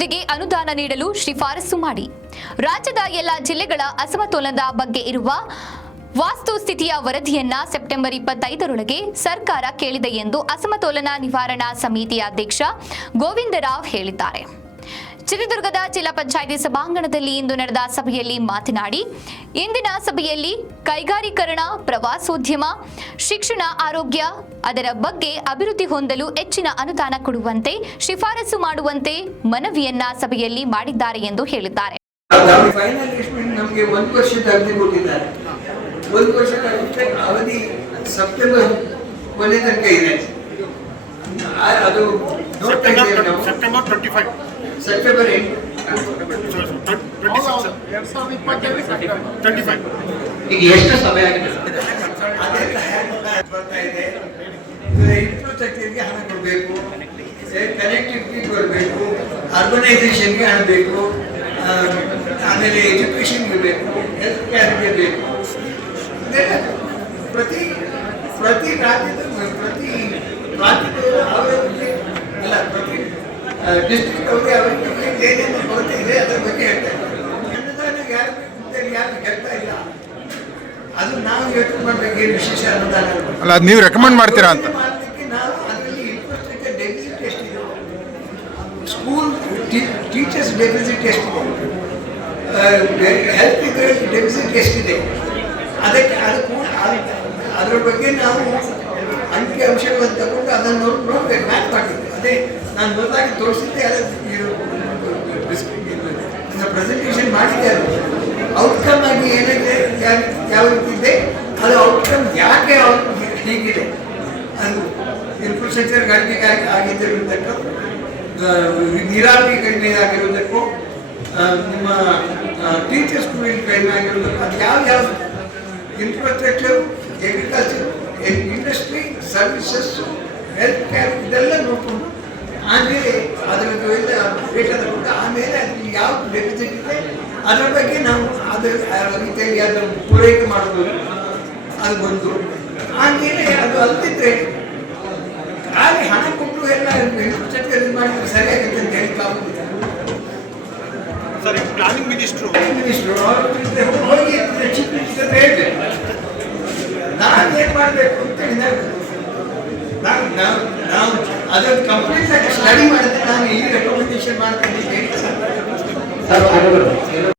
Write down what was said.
ಅಭಿವೃದ್ಧಿಗೆ ಅನುದಾನ ನೀಡಲು ಶಿಫಾರಸು ಮಾಡಿ. ರಾಜ್ಯದ ಎಲ್ಲ ಜಿಲ್ಲೆಗಳ ಅಸಮತೋಲನದ ಬಗ್ಗೆ ಇರುವ ವಾಸ್ತುಸ್ಥಿತಿಯ ವರದಿಯನ್ನ ಸೆಪ್ಟೆಂಬರ್ 25ರೊಳಗೆ ಸರ್ಕಾರ ಕೇಳಿದೆ ಎಂದು ಅಸಮತೋಲನ ನಿವಾರಣಾ ಸಮಿತಿಯ ಅಧ್ಯಕ್ಷ ಗೋವಿಂದರಾವ್ ಹೇಳಿದ್ದಾರೆ. ಚಿತ್ರದುರ್ಗದ ಜಿಲ್ಲಾ ಪಂಚಾಯಿತಿ ಸಭಾಂಗಣದಲ್ಲಿ ಇಂದು ನಡೆದ ಸಭೆಯಲ್ಲಿ ಮಾತನಾಡಿ, ಇಂದಿನ ಸಭೆಯಲ್ಲಿ ಕೈಗಾರೀಕರಣ, ಪ್ರವಾಸೋದ್ಯಮ, ಶಿಕ್ಷಣ, ಆರೋಗ್ಯ ಅದರ ಬಗ್ಗೆ ಅಭಿವೃದ್ಧಿ ಹೊಂದಲು ಹೆಚ್ಚಿನ ಅನುದಾನ ಕೊಡುವಂತೆ ಶಿಫಾರಸು ಮಾಡುವಂತೆ ಮನವಿಯನ್ನ ಸಭೆಯಲ್ಲಿ ಮಾಡಿದ್ದಾರೆ ಎಂದು ಹೇಳಿದ್ದಾರೆ. ನಮಗೆ 1 ವರ್ಷದ ಅವಧಿ ಕೊಟ್ಟಿದ್ದಾರೆ. 1 ವರ್ಷದ ಅವಧಿ ಸೆಪ್ಟೆಂಬರ್ ಕೊನೆ ತನಕ ಇದೆ. ಅದು ಸೆಪ್ಟೆಂಬರ್ 25 ಸೆಪ್ಟೆಂಬರ್ 25 ಈಗ ಎಷ್ಟು ಸಮಯ ಆಗಿದೆ? ಇನ್ಫ್ರಾಸ್ಟ್ರಕ್ಚರ್ಗೆ ಹಣ ಕೊಡಬೇಕು, ಕನೆಕ್ಟಿವಿಟಿ ಬರಬೇಕು, ಅರ್ಬನೈಸೇಷನ್ಗೆ ಹಣ ಬೇಕು, ಆಮೇಲೆ ಎಜುಕೇಷನ್ಗೆ ಬೇಕು, ಹೆಲ್ತ್ ಕೇರ್ಗೆ ಬೇಕು. ಪ್ರತಿ ರಾಜ್ಯದ ಪ್ರತಿ ಅಲ್ಲ ಪ್ರತಿ ಡಿಸ್ಟ್ರಿಕ್ಟ್ ಅವ್ರಿಗೆ ಅವರಿಗೆ ಏನೇನು ಕೊರತೆ ಇದೆ ಅದರ ಬಗ್ಗೆ ಹೇಳ್ತಾರೆ. ಅನುದಾನ ಯಾರು ಬೇಕು ಯಾರು ಹೇಳ್ತಾ ಇಲ್ಲ. ಅದು ನಾವು ಯೋಚನೆ ಮಾಡಬೇಕು. ಏನು ವಿಶೇಷ ಅನುದಾನ ಅಲ್ಲ, ಅದು ನೀವು ರೆಕಮೆಂಡ್ ಮಾಡ್ತೀರಾ ಅಂತ. ಮಾಡಲಿಕ್ಕೆ ನಾವು ಅದರಲ್ಲಿ ಇನ್ಫ್ರಾಸ್ಟ್ರಕ್ಚರ್ ಡೆಫಿಸಿಟ್ ಎಷ್ಟಿದೆ, ಸ್ಕೂಲ್ ಟೀಚರ್ಸ್ ಡೆಫಿಸಿಟ್ ಎಷ್ಟಿದೆ, ಹೆಲ್ತ್ ಇದರಲ್ಲಿ ಡೆಫಿಸಿಟ್ ಎಷ್ಟಿದೆ, ಅದಕ್ಕೆ ಅದರ ಬಗ್ಗೆ ನಾವು ಅಂಕಿ ಅಂಶಗಳನ್ನು ತಗೊಂಡು ಅದನ್ನು ನೋಡ್ಬೇಕು, ಮ್ಯಾಚ್ ಮಾಡಬೇಕು. ಅದೇ ನಾನು ಮೊದಲಾಗಿ ತೋರಿಸಿದ್ದೆ, ಪ್ರೆಸೆಂಟೇಷನ್ ಮಾಡಿದ್ದೆ. ಅದು ಔಟ್ಕಮ್ ಆಗಿ ಏನಿದೆ, ಯಾವ ರೀತಿ ಇದೆ, ಅದು ಔಟ್ಕಮ್ ಯಾಕೆ ಹೀಗಿದೆ, ಅದು ಇನ್ಫ್ರಾಸ್ಟ್ರಕ್ಚರ್ ಕಡಿಮೆ ಆಗಿದ್ದಿರುವುದಕ್ಕೂ, ನೀರಾವರಿ ಕಡಿಮೆ ಆಗಿರುವುದಕ್ಕೂ, ನಿಮ್ಮ ಟೀಚರ್ಸ್ ಸ್ಕೂಲಿಂಗ್ ಕಡಿಮೆ ಆಗಿರುವುದಕ್ಕೂ, ಅದು ಯಾವ infrastructure, agriculture, industry, services, health care ಇದೆಲ್ಲ ನೋಡಿಕೊಂಡು ಆಮೇಲೆ ಅದರ ಬೇಕಾದ ಆಮೇಲೆ ಅದರಲ್ಲಿ ಯಾವ ಡೆಫಿಸಿಟ್ ಇದೆ ಅದರ ಬಗ್ಗೆ ನಾವು ಅದರ ರೀತಿಯಲ್ಲಿ ಅದನ್ನು ಪೂರೈಕೆ ಮಾಡಬಹುದು. ಅದು ಒಂದು. ಆಮೇಲೆ ಅದು ಅಲ್ದಿದ್ರೆ ಖಾಲಿ ಹಣ ಕೊಟ್ಟು ಎಲ್ಲ ಇನ್ಫ್ರಾಸ್ಟ್ರಕ್ಚರ್ ಮಾಡಿದ್ರೆ ಸರಿಯಾಗುತ್ತೆ ಅಂತ ಹೇಳಿಕ್ಕಾಗುದಿಲ್ಲ. ಪ್ಲಾನಿಂಗ್ ಮಿನಿಸ್ಟ್ರು ಹೋಗಿ ಹೇಳ್ತೇವೆ ನಾನು ಏನು ಮಾಡಬೇಕು ಅಂತೇಳಿ ನಾವು ಅದನ್ನು ಕಂಪ್ಲೀಟ್ ಆಗಿ ಸ್ಟಡಿ ಮಾಡಿದ್ರೆ ನಾನು ಈ ರೆಕಮೆಂಡೇಶನ್ ಮಾಡ್ತೀನಿ.